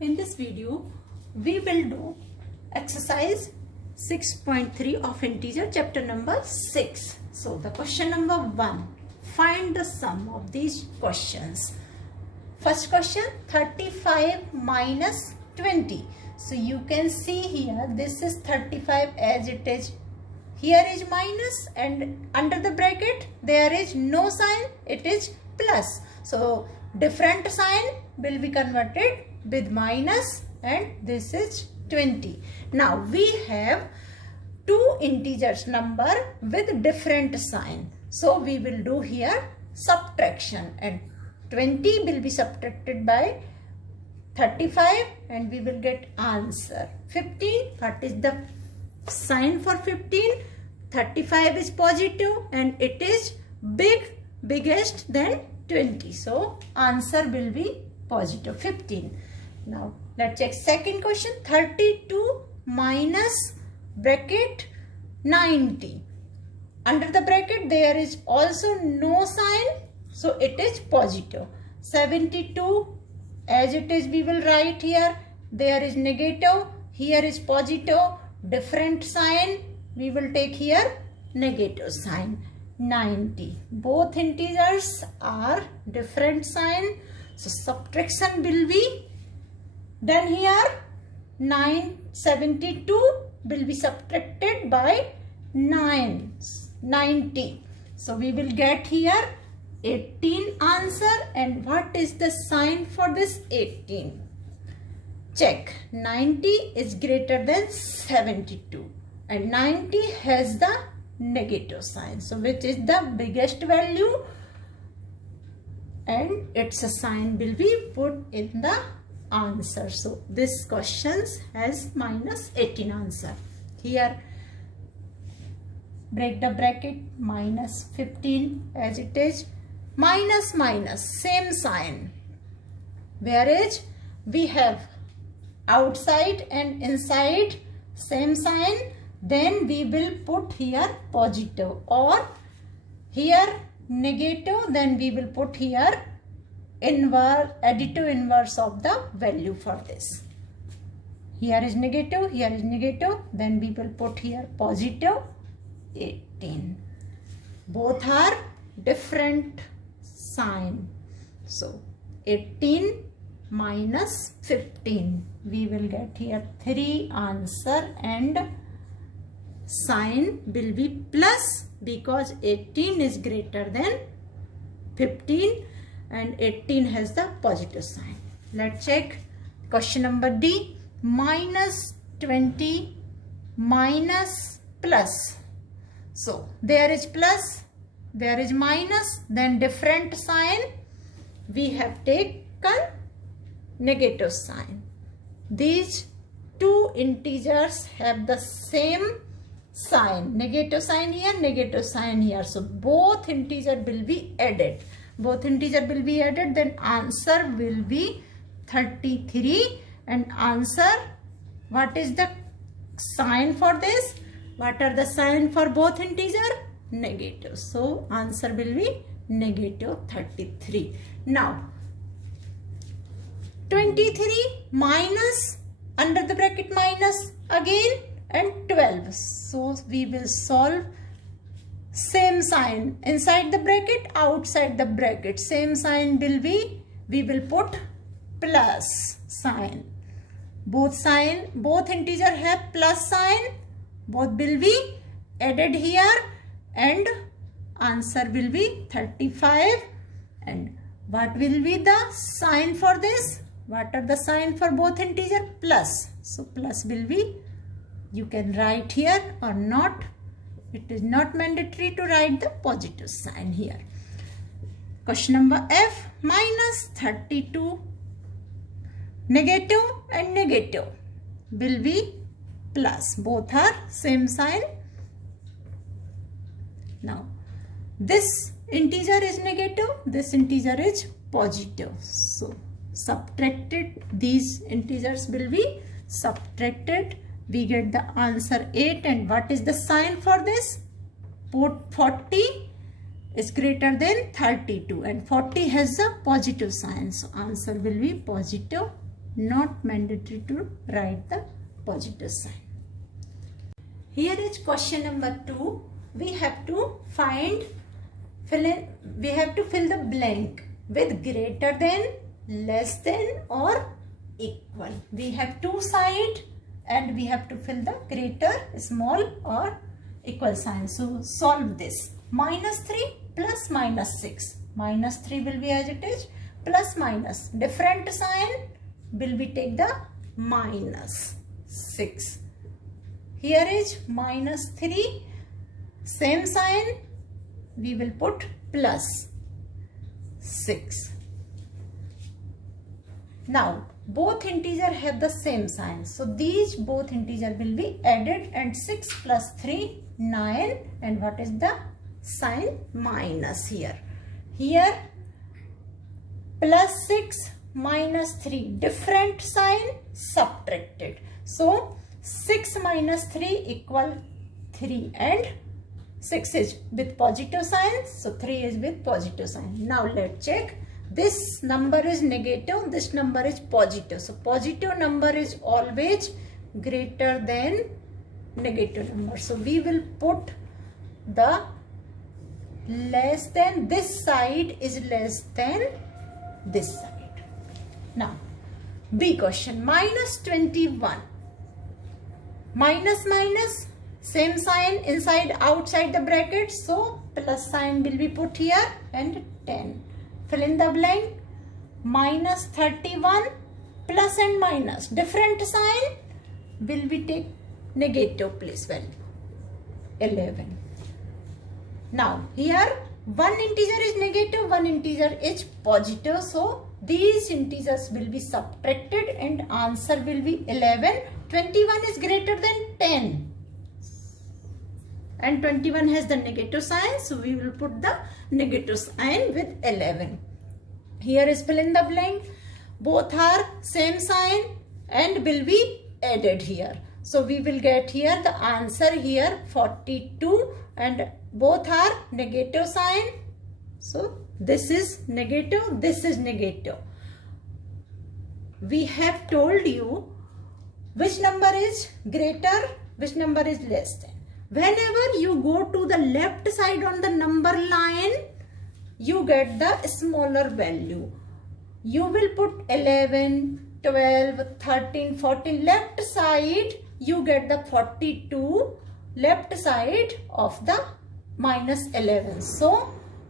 In this video, we will do exercise 6.3 of integer chapter number 6. So the question number 1, find the sum of these questions. First question, 35 minus 20. So you can see here, this is 35 as it is. Here is minus and under the bracket there is no sign, it is plus. So different sign will be converted with minus and this is 20. Now we have two integers number with different sign. So we will do here subtraction and 20 will be subtracted by 35 and we will get answer 15. What is the sign for 15? 35 is positive and it is biggest than 20. So answer will be positive 15. Now let's check second question. 32 minus bracket 90. Under the bracket there is also no sign, so it is positive. 72 as it is we will write here. There is negative, here is positive. Different sign we will take here negative sign. 90. Both integers are different sign. So subtraction will be done here. 972 will be subtracted by 90. So we will get here 18 answer. And what is the sign for this 18? Check. 90 is greater than 72 and 90 has the negative sign. So which is the biggest value and its a sign will be put in the answer. So this question has minus 18 answer. Here break the bracket, minus 15 as it is. Minus same sign, whereas we have outside and inside same sign, then we will put here positive, or here negative, then we will put here inverse, additive inverse of the value for this. Here is negative, then we will put here positive 18. Both are different sign. So 18 minus 15, we will get here 3 answer and sign will be plus because 18 is greater than 15 and 18 has the positive sign. Let's check question number D. Minus 20 minus plus. So there is plus, there is minus, then different sign we have taken negative sign. These two integers have the same sign, negative sign here, negative sign here. So both integer will be added. Then answer will be 33 and answer, what is the sign for this? What are the sign for both integer? Negative. So answer will be negative 33. Now 23 minus, under the bracket minus again and 12. So we will solve same sign inside the bracket, outside the bracket. Same sign will be, we will put plus sign. Both integer have plus sign. Both will be added here and answer will be 35. And what will be the sign for this? What are the sign for both integer? Plus. So plus will be, you can write here or not. It is not mandatory to write the positive sign here. Question number F. Minus 32. Negative and negative will be plus. Both are same sign. Now this integer is negative, this integer is positive. So subtracted, these integers will be subtracted. We get the answer 8. And what is the sign for this? 40 is greater than 32 and 40 has a positive sign. So answer will be positive not mandatory to write the positive sign. Here is question number 2. We have to fill the blank with greater than, less than or equal. We have two sides and we have to fill the greater, small or equal sign. So solve this. -3 plus -6. -3 will be as it is, plus minus. Different sign will be take the -6. Here is -3. Same sign we will put +6. Now both integer have the same sign. So these both integer will be added and 6 plus 3, 9. And what is the sign? Minus here. Here +6 -3. Different sign, subtracted. So 6 minus 3 equal 3 and 6 is with positive sign. So 3 is with positive sign. Now let's check. This number is negative, this number is positive. So positive number is always greater than negative number. So we will put the less than, this side is less than this side. Now B question, -21. Minus minus, same sign inside outside the bracket. So plus sign will be put here and 10. Fill in the blank. -31 plus and minus. Different sign will be take negative place value. 11. Now here one integer is negative, one integer is positive. So these integers will be subtracted and answer will be 11. 21 is greater than 10. And 21 has the negative sign. So we will put the negative sign with 11. Here is fill in the blank. Both are same sign and will be added here. So we will get here the answer here 42 and both are negative sign. So this is negative, this is negative. We have told you which number is greater, which number is less than. Whenever you go to the left side on the number line, you get the smaller value. You will put 11, 12, 13, 14. Left side, you get the 42. Left side of the -11. So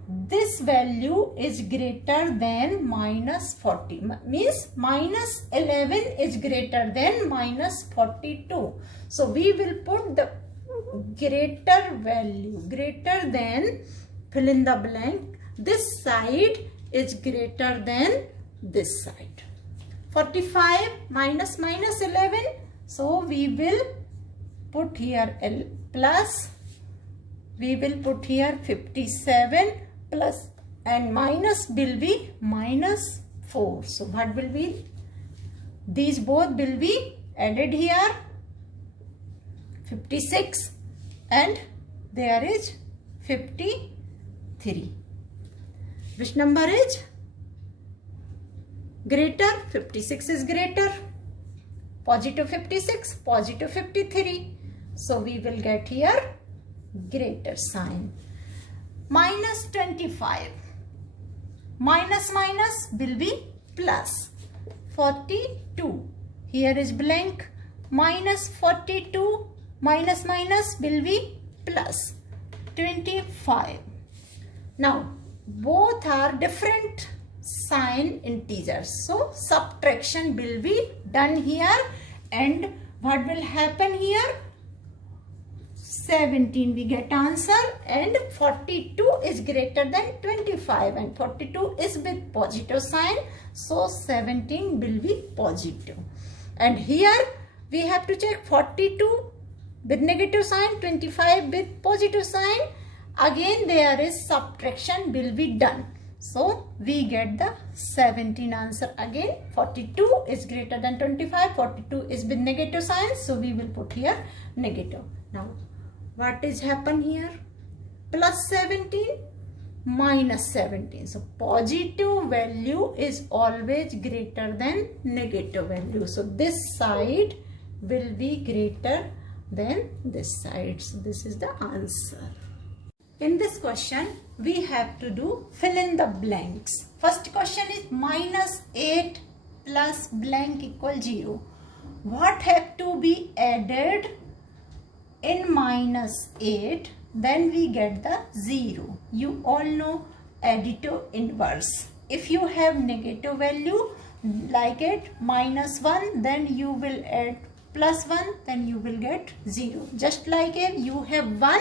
this value is greater than -40. Means -11 is greater than -42. So we will put the greater value, greater than, fill in the blank. This side is greater than this side. 45 minus 11. So we will put here plus. We will put here 57 plus and minus will be -4. So what will be? These both will be added here. 56 and there is 53. Which number is greater? 56 is greater. Positive 56, positive 53. So we will get here greater sign. -25. Minus minus will be plus. 42. Here is blank. -42. Minus minus will be plus 25. Now both are different sign integers. So subtraction will be done here and what will happen here? 17 we get answer and 42 is greater than 25 and 42 is with positive sign. So 17 will be positive. And here we have to check 42 with negative sign, 25 with positive sign. Again there is subtraction will be done. So we get the 17 answer again. 42 is greater than 25. 42 is with negative sign. So we will put here negative. Now what is happen here? Plus 17 minus 17. So positive value is always greater than negative value. So this side will be greater than this side. So this is the answer. In this question, we have to do fill in the blanks. First question is minus 8 plus blank equal 0. What have to be added in minus 8? Then we get the 0. You all know additive inverse. If you have negative value like it minus 1, then you will add plus 1, then you will get 0. Just like if you have 1,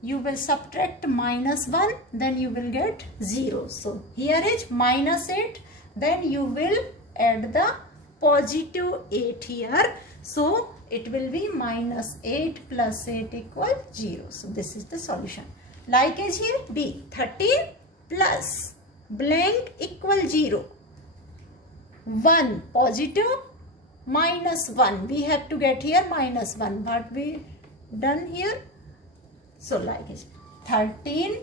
you will subtract minus 1, then you will get 0. So here is minus 8, then you will add the positive 8 here. So it will be minus 8 plus 8 equal 0. So this is the solution. Like as here B, 13 plus blank equal 0. 1 positive minus 1. We have to get here minus 1. What we done here? So like as 13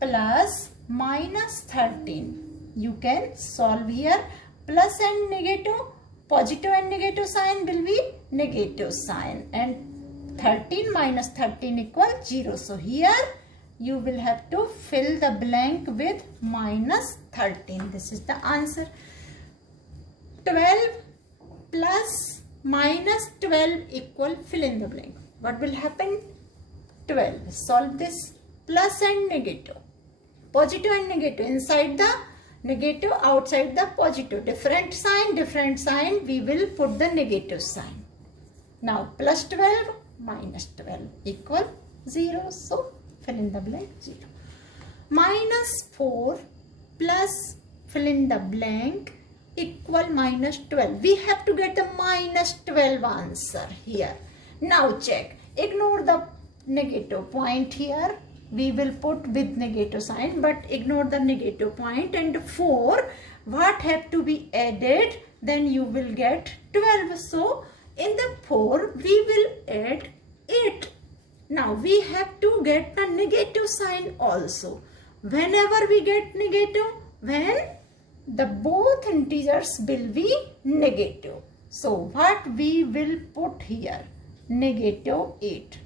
plus minus 13. You can solve here. Plus and negative. Positive and negative sign will be negative sign, and 13 minus 13 equal 0. So here you will have to fill the blank with minus 13. This is the answer. 12 plus minus 12 equal fill in the blank. What will happen? 12. Solve this. Plus and negative. Positive and negative. Inside the negative, outside the positive. Different sign, we will put the negative sign. Now plus 12 minus 12 equal 0. So fill in the blank 0. Minus 4 plus fill in the blank equal minus 12. We have to get the minus 12 answer here. Now check. Ignore the negative point here. We will put with negative sign, but ignore the negative point. And 4, what have to be added? Then you will get 12. So in the 4, we will add 8. Now we have to get the negative sign also. Whenever we get negative, when the both integers will be negative. So what we will put here? Negative 8.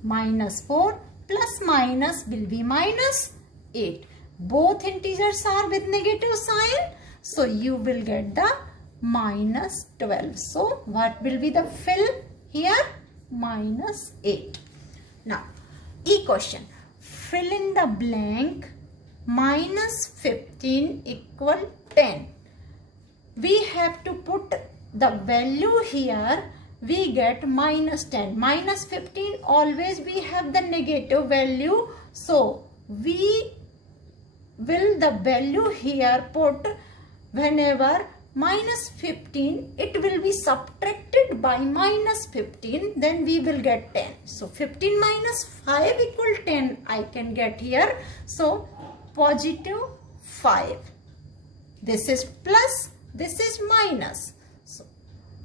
Minus 4 plus minus will be minus 8. Both integers are with negative sign. So you will get the minus 12. So what will be the fill here? Minus 8. Now E question. Fill in the blank. Minus 15 equal 10. We have to put the value here. We get minus 10. Minus 15, always we have the negative value. So we will the value here put whenever minus 15, it will be subtracted by minus 15, then we will get 10. So 15 minus 5 equal 10 I can get here. So positive 5. This is plus, this is minus. So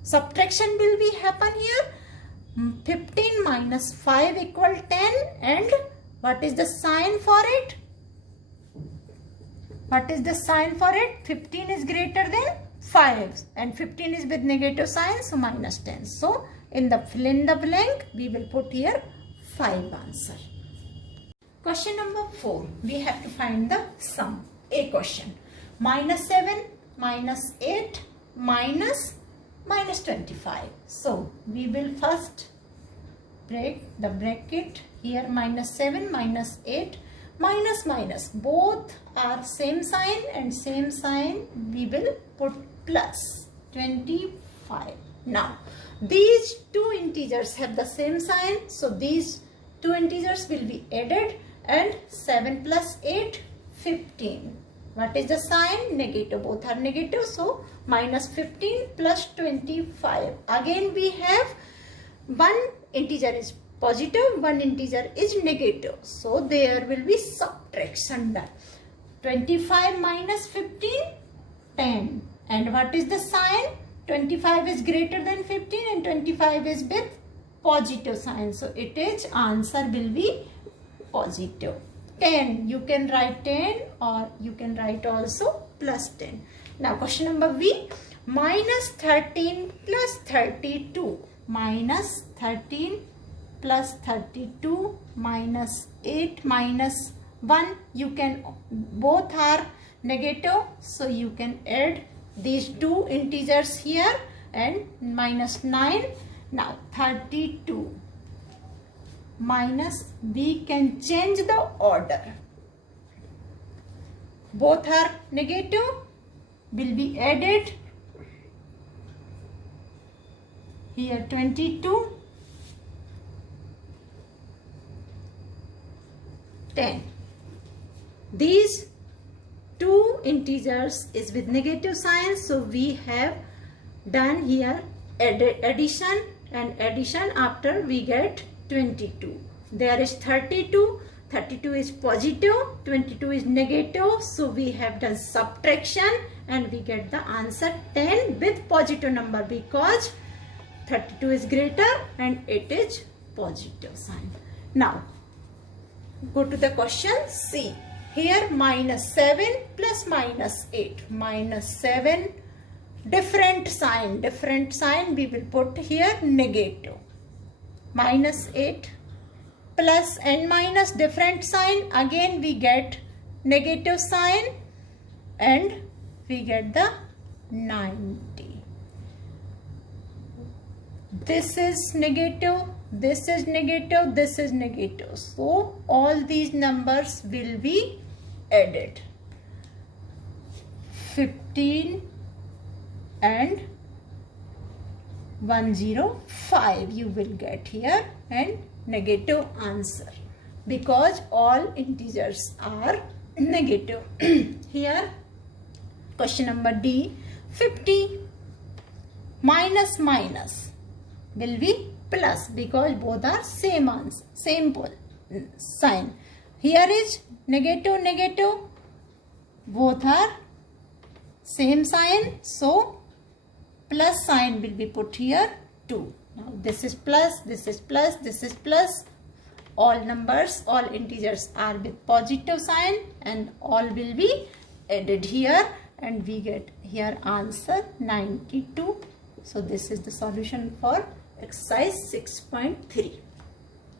subtraction will be happen here. 15 minus 5 equal 10, and what is the sign for it? What is the sign for it? 15 is greater than 5 and 15 is with negative sign, so minus 10. So in the fill in the blank we will put here 5 answer. Question number 4. We have to find the sum. A question. Minus 7 minus 8 minus 25. So we will first break the bracket here. Minus 7 minus 8 minus minus, both are same sign, and same sign we will put plus 25. Now these two integers have the same sign, so these two integers will be added, and 7 plus 8 15. What is the sign? Negative. Both are negative, so minus 15 plus 25. Again we have one integer is positive, one integer is negative, so there will be subtraction done. 25 minus 15, 10. And what is the sign? 25 is greater than 15 and 25 is with positive sign, so it is answer will be positive. 10. You can write 10 or you can write also plus 10. Now question number B. Minus 13 plus 32. Minus 13 plus 32 minus 8 minus 1. You can, both are negative, so you can add these two integers here and minus 9. Now 32 minus, we can change the order. Both are negative, will be added. Here 22, 10. These two integers is with negative sign, so we have done here addition, and addition after we get 22. There is 32. 32 is positive, 22 is negative, so we have done subtraction and we get the answer 10 with positive number, because 32 is greater and it is positive sign. Now go to the question C. Here minus 7 plus minus 8. Minus 7, different sign we will put here negative. Minus 8 plus and minus different sign, again we get negative sign and we get the 90. This is negative, this is negative, this is negative. So all these numbers will be added. 15 and 105 you will get here, and negative answer because all integers are negative. Here question number D. 50 minus minus will be plus, because both are same answer, same sign. Here is negative negative, both are same sign, so plus sign will be put here 2. Now this is plus, this is plus, this is plus. All numbers, all integers are with positive sign and all will be added here, and we get here answer 92. So this is the solution for exercise 6.3.